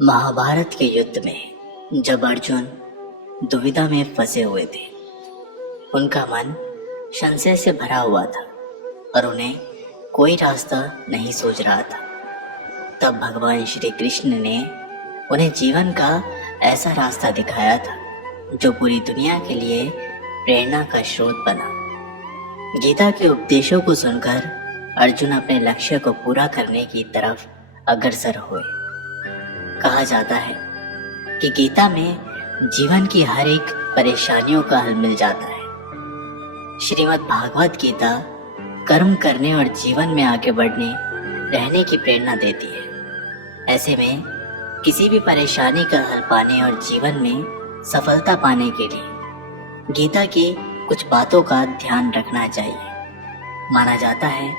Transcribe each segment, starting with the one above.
महाभारत के युद्ध में जब अर्जुन दुविधा में फंसे हुए थे, उनका मन संशय से भरा हुआ था और उन्हें कोई रास्ता नहीं सूझ रहा था। तब भगवान श्री कृष्ण ने उन्हें जीवन का ऐसा रास्ता दिखाया था जो पूरी दुनिया के लिए प्रेरणा का स्रोत बना। गीता के उपदेशों को सुनकर अर्जुन अपने लक्ष्य को पूरा करने की तरफ अग्रसर हुए। कहा जाता है कि गीता में जीवन की हर एक परेशानियों का हल मिल जाता है। श्रीमद् भागवत गीता कर्म करने और जीवन में आगे बढ़ने रहने की प्रेरणा देती है। ऐसे में किसी भी परेशानी का हल पाने और जीवन में सफलता पाने के लिए गीता की कुछ बातों का ध्यान रखना चाहिए। माना जाता है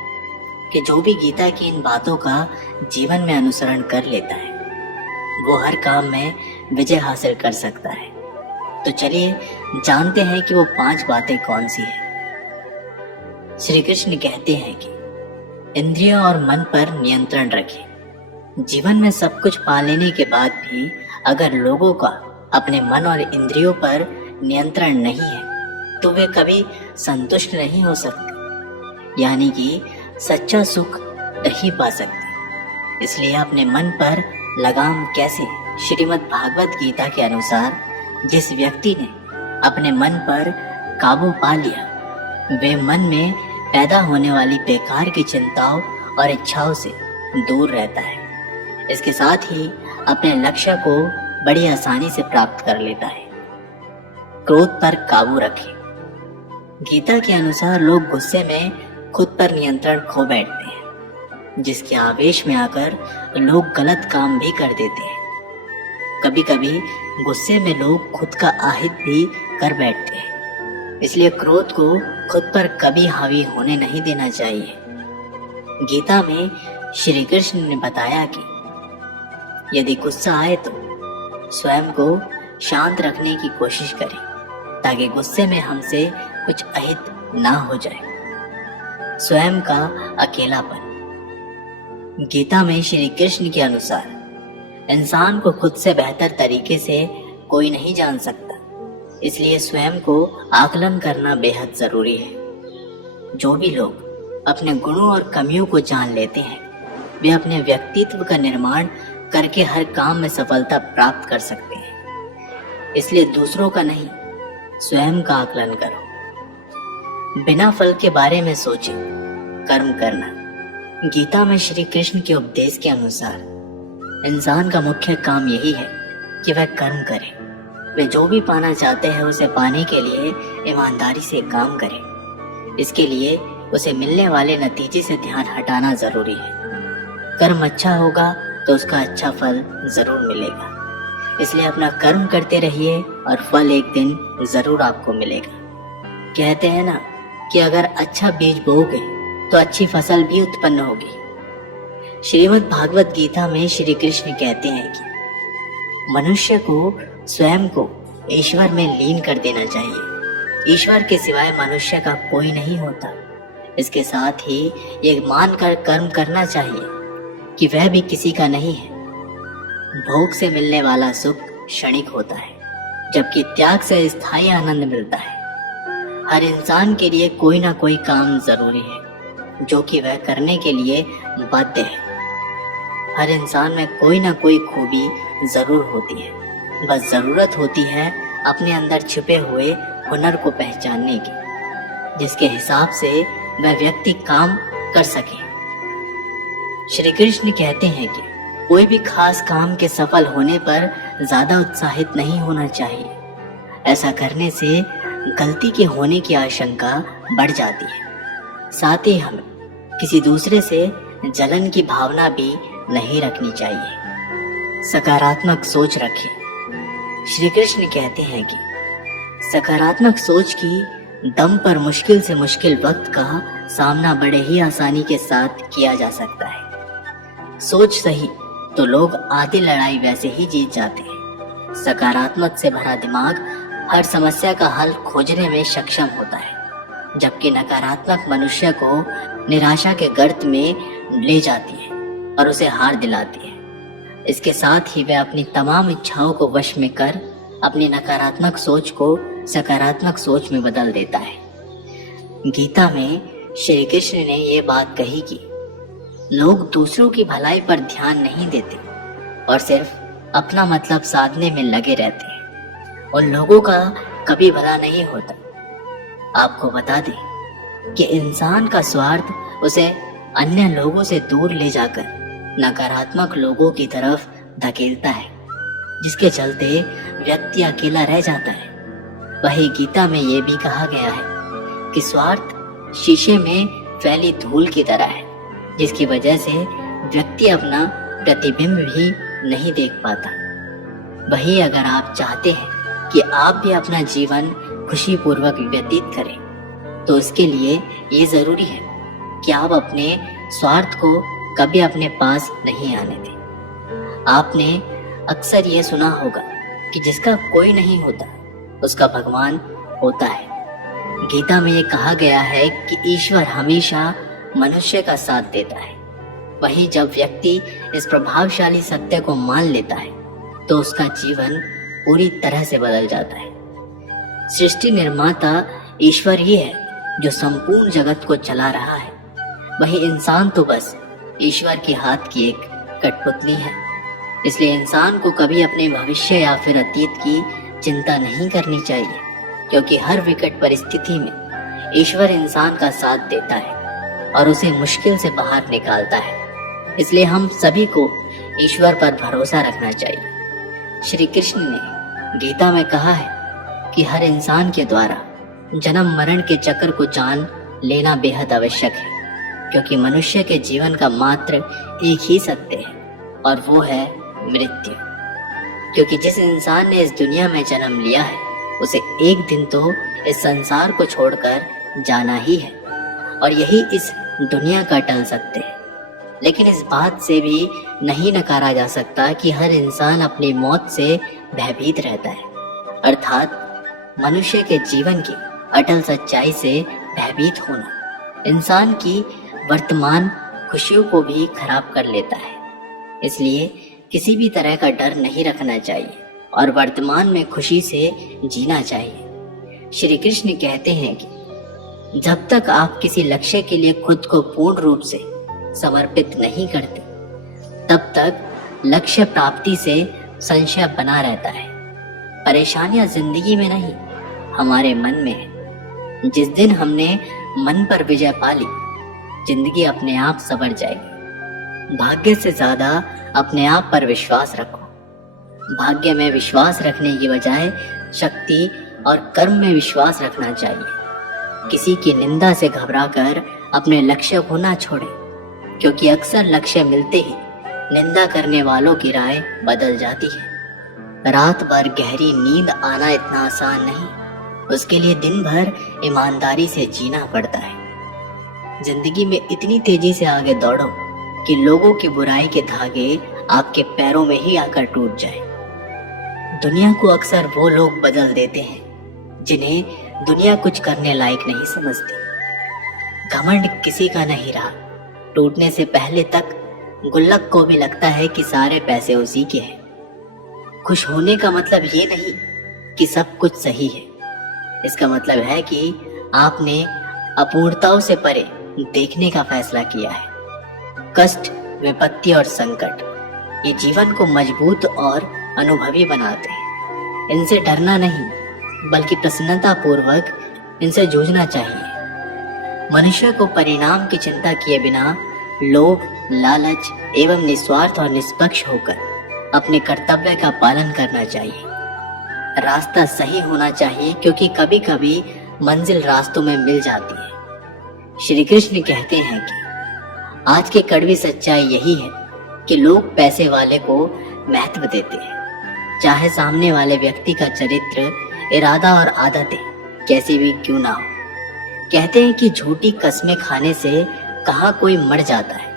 कि जो भी गीता की इन बातों का जीवन में अनुसरण कर लेता है वो हर काम में विजय हासिल कर सकता है। तो चलिए जानते हैं कि वो 5 बातें कौन सी है। श्री कृष्ण कहते हैं कि इंद्रियों और मन पर नियंत्रण रखें। जीवन में सब कुछ पा लेने के बाद भी अगर लोगों का अपने मन और इंद्रियों पर नियंत्रण नहीं है तो वे कभी संतुष्ट नहीं हो सकते, यानी कि सच्चा सुख नहीं पा सकते। इसलिए अपने मन पर लगाम कैसे? श्रीमद् भागवत गीता के अनुसार जिस व्यक्ति ने अपने मन पर काबू पा लिया वे मन में पैदा होने वाली बेकार की चिंताओं और इच्छाओं से दूर रहता है। इसके साथ ही अपने लक्ष्य को बड़ी आसानी से प्राप्त कर लेता है। क्रोध पर काबू रखें। गीता के अनुसार लोग गुस्से में खुद पर नियंत्रण खो बैठते हैं, जिसके आवेश में आकर लोग गलत काम भी कर देते हैं। कभी कभी गुस्से में लोग खुद का अहित भी कर बैठते हैं। इसलिए क्रोध को खुद पर कभी हावी होने नहीं देना चाहिए। गीता में श्री कृष्ण ने बताया कि यदि गुस्सा आए तो स्वयं को शांत रखने की कोशिश करें ताकि गुस्से में हमसे कुछ अहित ना हो जाए। स्वयं का अकेलापन। गीता में श्री कृष्ण के अनुसार इंसान को खुद से बेहतर तरीके से कोई नहीं जान सकता, इसलिए स्वयं को आकलन करना बेहद जरूरी है। जो भी लोग अपने गुणों और कमियों को जान लेते हैं वे अपने व्यक्तित्व का निर्माण करके हर काम में सफलता प्राप्त कर सकते हैं। इसलिए दूसरों का नहीं, स्वयं का आकलन करो। बिना फल के बारे में सोचे कर्म करना। गीता में श्री कृष्ण के उपदेश के अनुसार इंसान का मुख्य काम यही है कि वह कर्म करे। वे जो भी पाना चाहते हैं उसे पाने के लिए ईमानदारी से काम करे। इसके लिए उसे मिलने वाले नतीजे से ध्यान हटाना जरूरी है। कर्म अच्छा होगा तो उसका अच्छा फल जरूर मिलेगा। इसलिए अपना कर्म करते रहिए और फल एक दिन जरूर आपको मिलेगा। कहते हैं ना कि अगर अच्छा बीज बोओगे तो अच्छी फसल भी उत्पन्न होगी। श्रीमद् भागवत गीता में श्री कृष्ण कहते हैं कि मनुष्य को स्वयं को ईश्वर में लीन कर देना चाहिए। ईश्वर के सिवाय मनुष्य का कोई नहीं होता। इसके साथ ही ये मानकर कर्म करना चाहिए कि वह भी किसी का नहीं है। भोग से मिलने वाला सुख क्षणिक होता है, जबकि त्याग से स्थायी आनंद मिलता है। हर इंसान के लिए कोई ना कोई काम जरूरी है जो कि वह करने के लिए बाध्य है। हर इंसान में कोई ना कोई खूबी जरूर होती है, बस जरूरत होती है अपने अंदर छिपे हुए हुनर को पहचानने की, जिसके हिसाब से वह व्यक्ति काम कर सके। श्री कृष्ण कहते हैं कि कोई भी खास काम के सफल होने पर ज्यादा उत्साहित नहीं होना चाहिए। ऐसा करने से गलती के होने की आशंका बढ़ जाती है। साथ ही हमें किसी दूसरे से जलन की भावना भी नहीं रखनी चाहिए। सकारात्मक सोच रखें। श्री कृष्ण कहते हैं कि सकारात्मक सोच की दम पर मुश्किल से मुश्किल वक्त का सामना बड़े ही आसानी के साथ किया जा सकता है। सोच सही तो लोग आधी लड़ाई वैसे ही जीत जाते हैं। सकारात्मक से भरा दिमाग हर समस्या का हल खोजने में सक्षम होता है, जबकि नकारात्मक मनुष्य को निराशा के गर्त में ले जाती है और उसे हार दिलाती है। इसके साथ ही वह अपनी तमाम इच्छाओं को वश में कर अपनी नकारात्मक सोच को सकारात्मक सोच में बदल देता है। गीता में श्री कृष्ण ने यह बात कही कि लोग दूसरों की भलाई पर ध्यान नहीं देते और सिर्फ अपना मतलब साधने में लगे रहते हैं। उन लोगों का कभी भला नहीं होता। आपको बता दें कि इंसान का स्वार्थ उसे अन्य लोगों से दूर ले जाकर नकारात्मक लोगों की तरफ धकेलता है, जिसके चलते व्यक्ति अकेला रह जाता है। वही गीता में यह भी कहा गया है कि स्वार्थ शीशे में फैली धूल की तरह है, जिसकी वजह से व्यक्ति अपना प्रतिबिंब भी नहीं देख पाता। वही अगर आप चाहते हैं कि आप भी अपना जीवन खुशीपूर्वक व्यतीत करें, तो इसके लिए ये जरूरी है कि आप अपने स्वार्थ को कभी अपने पास नहीं आने दें। आपने अक्सर ये सुना होगा कि जिसका कोई नहीं होता उसका भगवान होता है। गीता में ये कहा गया है कि ईश्वर हमेशा मनुष्य का साथ देता है। वहीं जब व्यक्ति इस प्रभावशाली सत्य को मान लेता है तो उसका जीवन पूरी तरह से बदल जाता है। सृष्टि निर्माता ईश्वर ही है जो संपूर्ण जगत को चला रहा है। वही इंसान तो बस ईश्वर के हाथ की एक कठपुतली है। इसलिए इंसान को कभी अपने भविष्य या फिर अतीत की चिंता नहीं करनी चाहिए, क्योंकि हर विकट परिस्थिति में ईश्वर इंसान का साथ देता है और उसे मुश्किल से बाहर निकालता है। इसलिए हम सभी को ईश्वर पर भरोसा रखना चाहिए। श्री कृष्ण ने गीता में कहा है कि हर इंसान के द्वारा जन्म मरण के चक्र को जान लेना बेहद आवश्यक है, क्योंकि मनुष्य के जीवन का मात्र एक ही सत्य है और वो है मृत्यु। क्योंकि जिस इंसान ने इस दुनिया में जन्म लिया है उसे एक दिन तो इस संसार को छोड़कर जाना ही है और यही इस दुनिया का टल सत्य है। लेकिन इस बात से भी नहीं नकारा जा सकता कि हर इंसान अपनी मौत से भयभीत रहता है, अर्थात मनुष्य के जीवन की अटल सच्चाई से भयभीत होना इंसान की वर्तमान खुशियों को भी खराब कर लेता है। इसलिए किसी भी तरह का डर नहीं रखना चाहिए और वर्तमान में खुशी से जीना चाहिए। श्री कृष्ण कहते हैं कि जब तक आप किसी लक्ष्य के लिए खुद को पूर्ण रूप से समर्पित नहीं करते, तब तक लक्ष्य प्राप्ति से संशय बना रहता है। परेशानियां जिंदगी में नहीं, हमारे मन में है। जिस दिन हमने मन पर विजय पा ली, जिंदगी अपने आप संवर जाएगी। भाग्य से ज्यादा अपने आप पर विश्वास रखो। भाग्य में विश्वास रखने की बजाय शक्ति और कर्म में विश्वास रखना चाहिए। किसी की निंदा से घबराकर अपने लक्ष्य को ना छोड़ें, क्योंकि अक्सर लक्ष्य मिलते ही निंदा करने वालों की राय बदल जाती है। रात भर गहरी नींद आना इतना आसान नहीं, उसके लिए दिन भर ईमानदारी से जीना पड़ता है। जिंदगी में इतनी तेजी से आगे दौड़ो कि लोगों की बुराई के धागे आपके पैरों में ही आकर टूट जाए। दुनिया को अक्सर वो लोग बदल देते हैं जिन्हें दुनिया कुछ करने लायक नहीं समझती। घमंड किसी का नहीं रहा। टूटने से पहले तक गुल्लक को भी लगता है कि सारे पैसे उसी के हैं। खुश होने का मतलब ये नहीं कि सब कुछ सही है। इसका मतलब है कि आपने अपूर्णताओं से परे देखने का फैसला किया है। कष्ट, विपत्ति और संकट ये जीवन को मजबूत और अनुभवी बनाते हैं। इनसे डरना नहीं, बल्कि प्रसन्नता पूर्वक इनसे जूझना चाहिए। मनुष्य को परिणाम की चिंता किए बिना लोभ, लालच एवं निस्वार्थ और निष्पक्ष होकर अपने कर्तव्य का पालन करना चाहिए। रास्ता सही होना चाहिए, क्योंकि कभी कभी मंजिल रास्तों में मिल जाती है। श्री कृष्ण कहते हैं कि आज की कड़वी सच्चाई यही है कि लोग पैसे वाले को महत्व देते हैं, चाहे सामने वाले व्यक्ति का चरित्र, इरादा और आदतें कैसी भी क्यों ना हो। कहते हैं कि झूठी कस्में खाने से कहाँ कोई मर जाता है।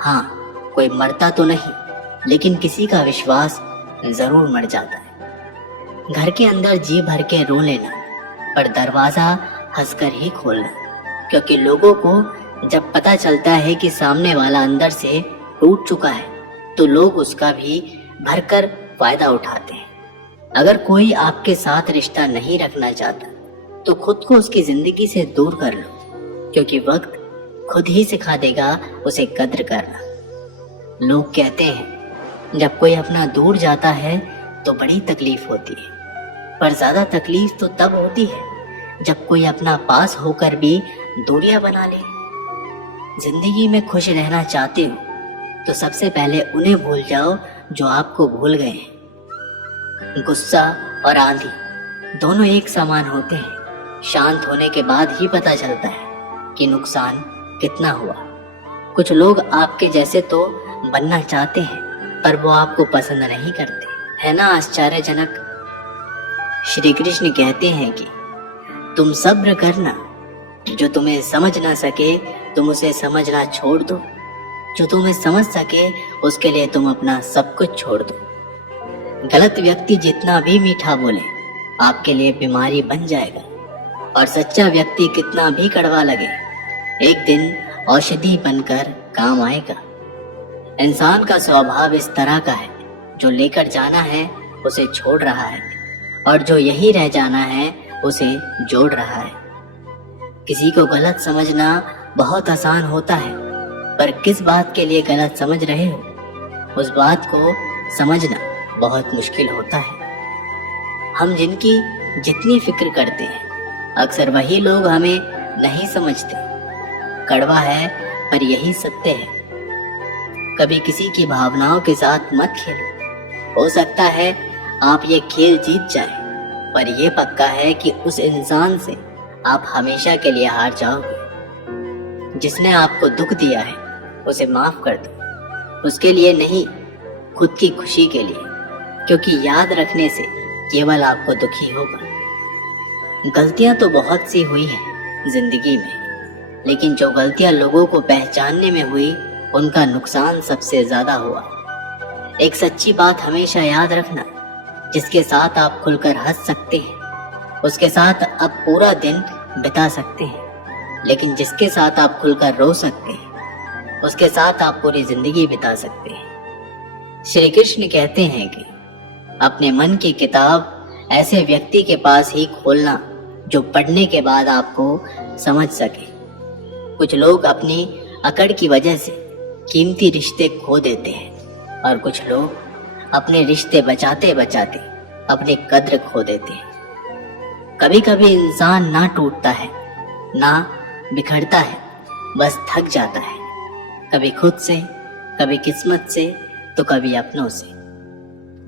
हाँ, कोई मरता तो नहीं, लेकिन किसी का विश्वास जरूर मर जाता है। घर के अंदर जी भर के रो लेना, पर दरवाजा हंसकर ही खोलना, क्योंकि लोगों को जब पता चलता है कि सामने वाला अंदर से टूट चुका है, तो लोग उसका भी भरकर फायदा उठाते हैं। अगर कोई आपके साथ रिश्ता नहीं रखना चाहता तो खुद को उसकी जिंदगी से दूर कर लो, क्योंकि वक्त खुद ही सिखा देगा उसे कद्र करना। लोग कहते हैं जब कोई अपना दूर जाता है तो बड़ी तकलीफ होती है, पर ज्यादा तकलीफ तो तब होती है जब कोई अपना पास होकर भी दूरियां बना ले। जिंदगी में खुश रहना चाहते हो तो सबसे पहले उन्हें भूल जाओ जो आपको भूल गए हैं। गुस्सा और आंधी दोनों एक समान होते हैं। शांत होने के बाद ही पता चलता है कि नुकसान कितना हुआ। कुछ लोग आपके जैसे तो बनना चाहते हैं, पर वो आपको पसंद नहीं करते, है ना आश्चर्यजनक। श्री कृष्ण कहते हैं कि तुम सब्र करना, जो तुम्हें समझ ना सके तुम उसे समझना छोड़ दो, जो तुम्हें समझ सके उसके लिए तुम अपना सब कुछ छोड़ दो। गलत व्यक्ति जितना भी मीठा बोले आपके लिए बीमारी बन जाएगा, और सच्चा व्यक्ति कितना भी कड़वा लगे एक दिन औषधि बनकर काम आएगा। इंसान का स्वभाव इस तरह का है, जो लेकर जाना है उसे छोड़ रहा है, और जो यही रह जाना है उसे जोड़ रहा है। किसी को गलत समझना बहुत आसान होता है, पर किस बात के लिए गलत समझ रहे हो उस बात को समझना बहुत मुश्किल होता है। हम जिनकी जितनी फिक्र करते हैं अक्सर वही लोग हमें नहीं समझते। कड़वा है पर यही सत्य है। कभी किसी की भावनाओं के साथ मत खेलो। हो सकता है आप ये खेल जीत जाए, पर यह पक्का है कि उस इंसान से आप हमेशा के लिए हार जाओगे। जिसने आपको दुख दिया है उसे माफ कर दो, उसके लिए नहीं, खुद की खुशी के लिए, क्योंकि याद रखने से केवल आपको दुखी होगा। गलतियां तो बहुत सी हुई हैं जिंदगी में, लेकिन जो गलतियां लोगों को पहचानने में हुई उनका नुकसान सबसे ज्यादा हुआ। एक सच्ची बात हमेशा याद रखना, जिसके साथ आप खुलकर हंस सकते हैं उसके साथ आप पूरा दिन बिता सकते हैं, लेकिन जिसके साथ आप खुलकर रो सकते हैं उसके साथ आप पूरी जिंदगी बिता सकते हैं। श्री कृष्ण कहते हैं कि अपने मन की किताब ऐसे व्यक्ति के पास ही खोलना जो पढ़ने के बाद आपको समझ सके। कुछ लोग अपनी अकड़ की वजह से कीमती रिश्ते खो देते हैं, और कुछ लोग अपने रिश्ते बचाते बचाते अपनी कद्र खो देते हैं। कभी कभी इंसान ना टूटता है ना बिखरता है, बस थक जाता है, कभी खुद से, कभी किस्मत से, तो कभी अपनों से।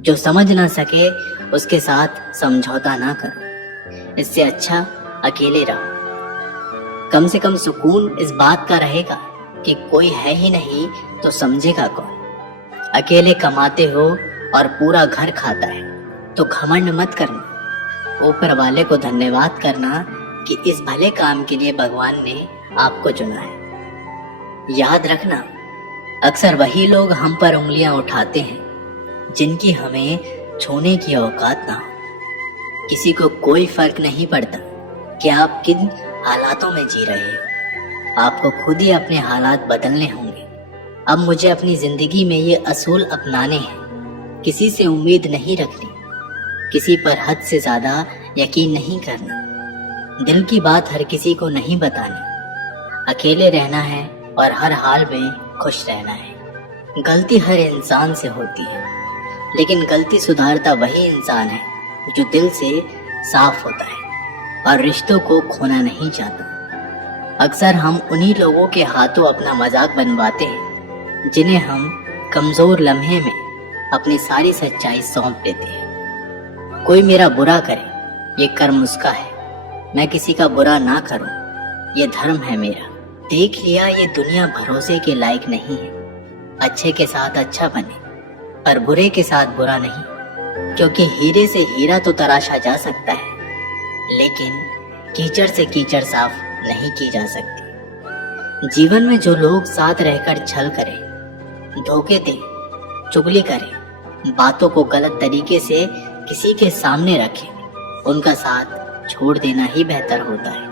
जो समझ ना सके उसके साथ समझौता ना करो, इससे अच्छा अकेले रहो। कम से कम सुकून इस बात का रहेगा कि कोई है ही नहीं तो समझेगा कौन। अकेले कमाते हो और पूरा घर खाता है तो घमंड मत करना, ऊपर वाले को धन्यवाद करना कि इस भले काम के लिए भगवान ने आपको चुना है। याद रखना, अक्सर वही लोग हम पर उंगलियां उठाते हैं जिनकी हमें छूने की औकात ना हो। किसी को कोई फर्क नहीं पड़ता कि आप किन हालातों में जी रहे हो, आपको खुद ही अपने हालात बदलने होंगे। अब मुझे अपनी जिंदगी में ये असूल अपनाने हैं। किसी से उम्मीद नहीं रखनी, किसी पर हद से ज्यादा यकीन नहीं करना, दिल की बात हर किसी को नहीं बतानी, अकेले रहना है और हर हाल में खुश रहना है। गलती हर इंसान से होती है, लेकिन गलती सुधारता वही इंसान है जो दिल से साफ होता है और रिश्तों को खोना नहीं चाहता। अक्सर हम उन्हीं लोगों के हाथों अपना मजाक बनवाते हैं जिन्हें हम कमजोर लम्हे में अपनी सारी सच्चाई सौंप देते हैं। कोई मेरा बुरा करे ये कर्म उसका है, मैं किसी का बुरा ना करूं ये धर्म है मेरा। देख लिया ये दुनिया भरोसे के लायक नहीं है। अच्छे के साथ अच्छा बने पर बुरे के साथ बुरा नहीं, क्योंकि हीरे से हीरा तो तराशा जा सकता है, लेकिन कीचड़ से कीचड़ साफ नहीं की जा सकती। जीवन में जो लोग साथ रहकर छल करें, धोखे दें, चुगली करें, बातों को गलत तरीके से किसी के सामने रखें, उनका साथ छोड़ देना ही बेहतर होता है।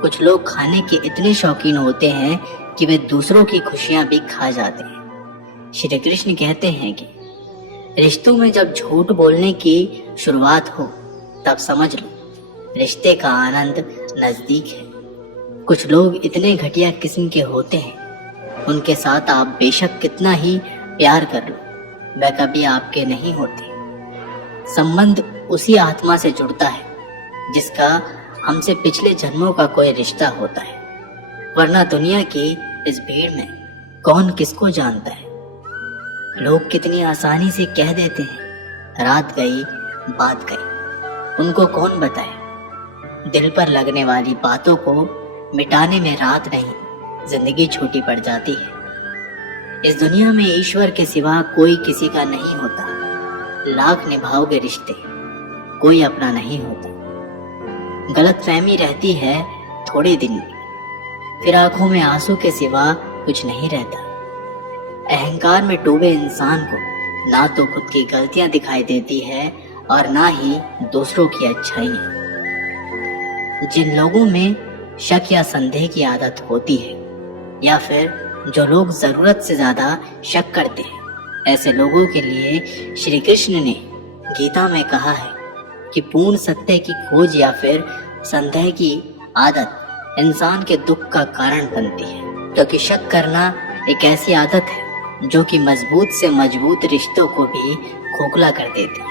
कुछ लोग खाने के इतने शौकीन होते हैं कि वे दूसरों की खुशियां भी खा जाते हैं। श्री कृष्ण कहते हैं कि रिश्तों में जब झूठ बोलने की शुरुआत हो तब समझ लो रिश्ते का आनंद नजदीक है। कुछ लोग इतने घटिया किस्म के होते हैं, उनके साथ आप बेशक कितना ही प्यार कर लो, वह कभी आपके नहीं होते। संबंध उसी आत्मा से जुड़ता है जिसका हमसे पिछले जन्मों का कोई रिश्ता होता है, वरना दुनिया की इस भीड़ में कौन किसको जानता है। लोग कितनी आसानी से कह देते हैं रात गई बात गई, उनको कौन बताए। दिल पर लगने वाली बातों को मिटाने में रात नहीं जिंदगी छोटी पड़ जाती है। इस दुनिया में ईश्वर के सिवा कोई किसी का नहीं होता। लाख निभाओगे रिश्ते, कोई अपना नहीं होता। गलतफहमी रहती है थोड़े दिन में, फिर आंखों में आंसू के सिवा कुछ नहीं रहता। अहंकार में डूबे इंसान को ना तो खुद की गलतियां दिखाई देती है और ना ही दूसरों की अच्छाइयां। जिन लोगों में शक या संदेह की आदत होती है, या फिर जो लोग जरूरत से ज्यादा शक करते हैं, ऐसे लोगों के लिए श्री कृष्ण ने गीता में कहा है कि पूर्ण सत्य की खोज या फिर संदेह की आदत इंसान के दुख का कारण बनती है, क्योंकि शक करना एक ऐसी आदत है जो कि मजबूत से मजबूत रिश्तों को भी खोखला कर देती है।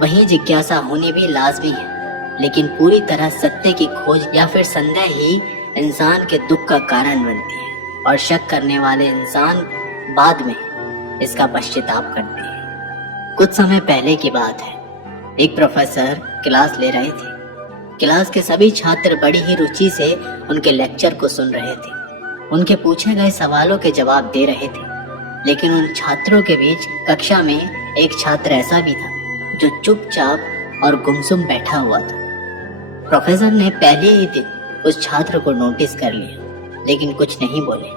वहीं जिज्ञासा होनी भी लाजमी है, लेकिन पूरी तरह सत्य की खोज या फिर संदेह ही इंसान के दुख का कारण बनती है, और शक करने वाले इंसान बाद में इसका पश्चाताप करते हैं। कुछ समय पहले की बात है, एक प्रोफेसर क्लास ले रहे थे। क्लास के सभी छात्र बड़ी ही रुचि से उनके लेक्चर को सुन रहे थे, उनके पूछे गए सवालों के जवाब दे रहे थे। लेकिन उन छात्रों के बीच कक्षा में एक छात्र ऐसा भी था जो चुपचाप और गुमसुम बैठा हुआ था। प्रोफेसर ने पहले ही दिन उस छात्र को नोटिस कर लिया, लेकिन कुछ नहीं बोले।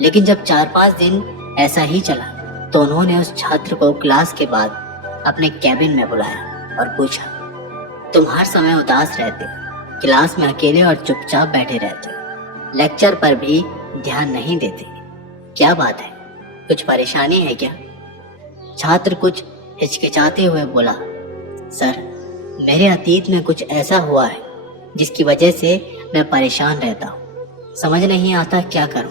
लेकिन जब 4-5 दिन ऐसा ही चला तो उन्होंने उस छात्र को क्लास के बाद अपने कैबिन में बुलाया और पूछा, तुम हर समय उदास रहते हो, क्लास में अकेले और चुपचाप बैठे रहते हो, लेक्चर पर भी ध्यान नहीं देते, क्या बात है, कुछ परेशानी है क्या? छात्र कुछ हिचकिचाते हुए बोला, सर मेरे अतीत में कुछ ऐसा हुआ है जिसकी वजह से मैं परेशान रहता हूँ, समझ नहीं आता क्या करूँ।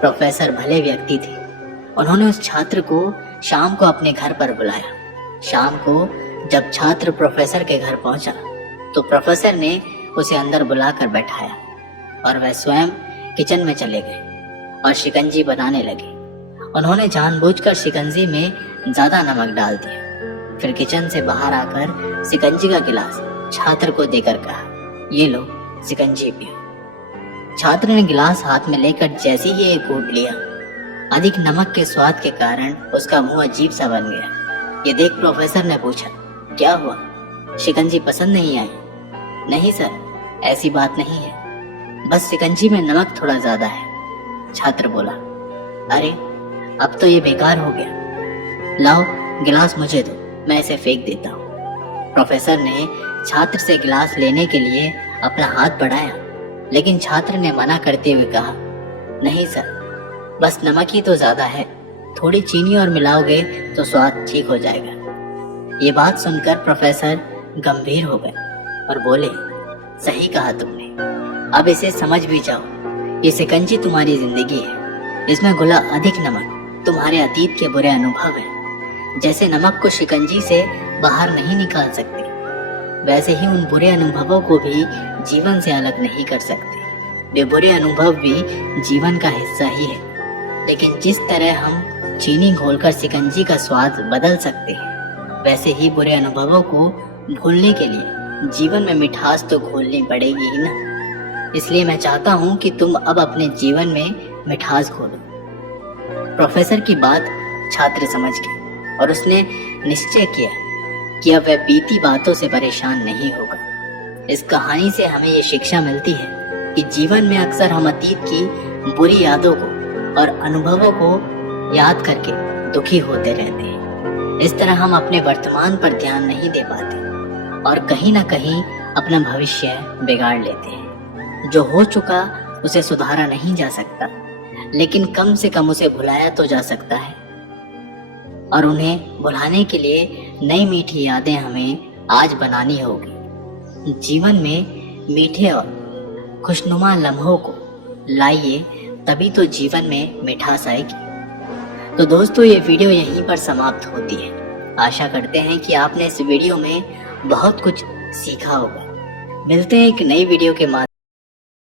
प्रोफेसर भले व्यक्ति थे, उन्होंने उस छात्र को शाम को अपने घर पर बुलाया। शाम को जब छात्र प्रोफेसर के घर पहुंचा तो प्रोफेसर ने उसे अंदर बुलाकर बैठाया और वह स्वयं किचन में चले गए और शिकंजी बनाने लगे। उन्होंने जानबूझकर शिकंजी में ज्यादा नमक डाल दिया। फिर किचन से बाहर आकर शिकंजी का गिलास छात्र को देकर कहा, ये लो शिकंजी पियो। छात्र ने गिलास हाथ में लेकर जैसे ही एक घूंट लिया, अधिक नमक के स्वाद के कारण उसका मुंह अजीब सा बन गया। ये देख प्रोफेसर ने पूछा, क्या हुआ, शिकंजी पसंद नहीं आई? नहीं सर, ऐसी बात नहीं है, बस शिकंजी में नमक थोड़ा ज्यादा है। छात्र बोला, अरे अब तो ये बेकार हो गया, लाओ गिलास मुझे दो, मैं इसे फेंक देता हूँ। प्रोफेसर ने छात्र से गिलास लेने के लिए अपना हाथ बढ़ाया, लेकिन छात्र ने मना करते हुए कहा, नहीं सर, बस नमक ही तो ज्यादा है, थोड़ी चीनी और मिलाओगे तो स्वाद ठीक हो जाएगा। ये बात सुनकर प्रोफेसर गंभीर हो गए और बोले, सही कहा तुमने, अब इसे समझ भी जाओ, ये शिकंजी तुम्हारी जिंदगी है, इसमें घुला अधिक नमक तुम्हारे अतीत के बुरे अनुभव है। जैसे नमक को शिकंजी से बाहर नहीं निकाल सकते, वैसे ही उन बुरे अनुभवों को भी जीवन से अलग नहीं कर सकते। वे बुरे अनुभव भी जीवन का हिस्सा ही है, लेकिन जिस तरह हम चीनी घोलकर शिकंजी का स्वाद बदल सकते हैं, वैसे ही बुरे अनुभवों को भूलने के लिए जीवन में मिठास तो घोलनी पड़ेगी ही ना। इसलिए मैं चाहता हूँ कि तुम अब अपने जीवन में मिठास घोलो। प्रोफेसर की बात छात्र समझ गया और उसने निश्चय किया कि अब वह बीती बातों से परेशान नहीं होगा। इस कहानी से हमें ये शिक्षा मिलती है कि जीवन में अक्सर हम अतीत की बुरी यादों को और अनुभवों को याद करके दुखी होते रहते हैं। इस तरह हम अपने वर्तमान पर ध्यान नहीं दे पाते और कहीं ना कहीं अपना भविष्य बिगाड़ लेते हैं। जो हो चुका उसे सुधारा नहीं जा सकता, लेकिन कम से कम उसे भुलाया तो जा सकता है। और उन्हें भुलाने के लिए नई मीठी यादें हमें आज बनानी होगी। जीवन में मीठे और खुशनुमा लम्हों को लाइए, तभी तो जीवन में मिठास आएगी। तो दोस्तों, ये वीडियो यहीं पर समाप्त होती है। आशा करते हैं कि आपने इस वीडियो में बहुत कुछ सीखा होगा। मिलते हैं एक नई वीडियो के माध्यम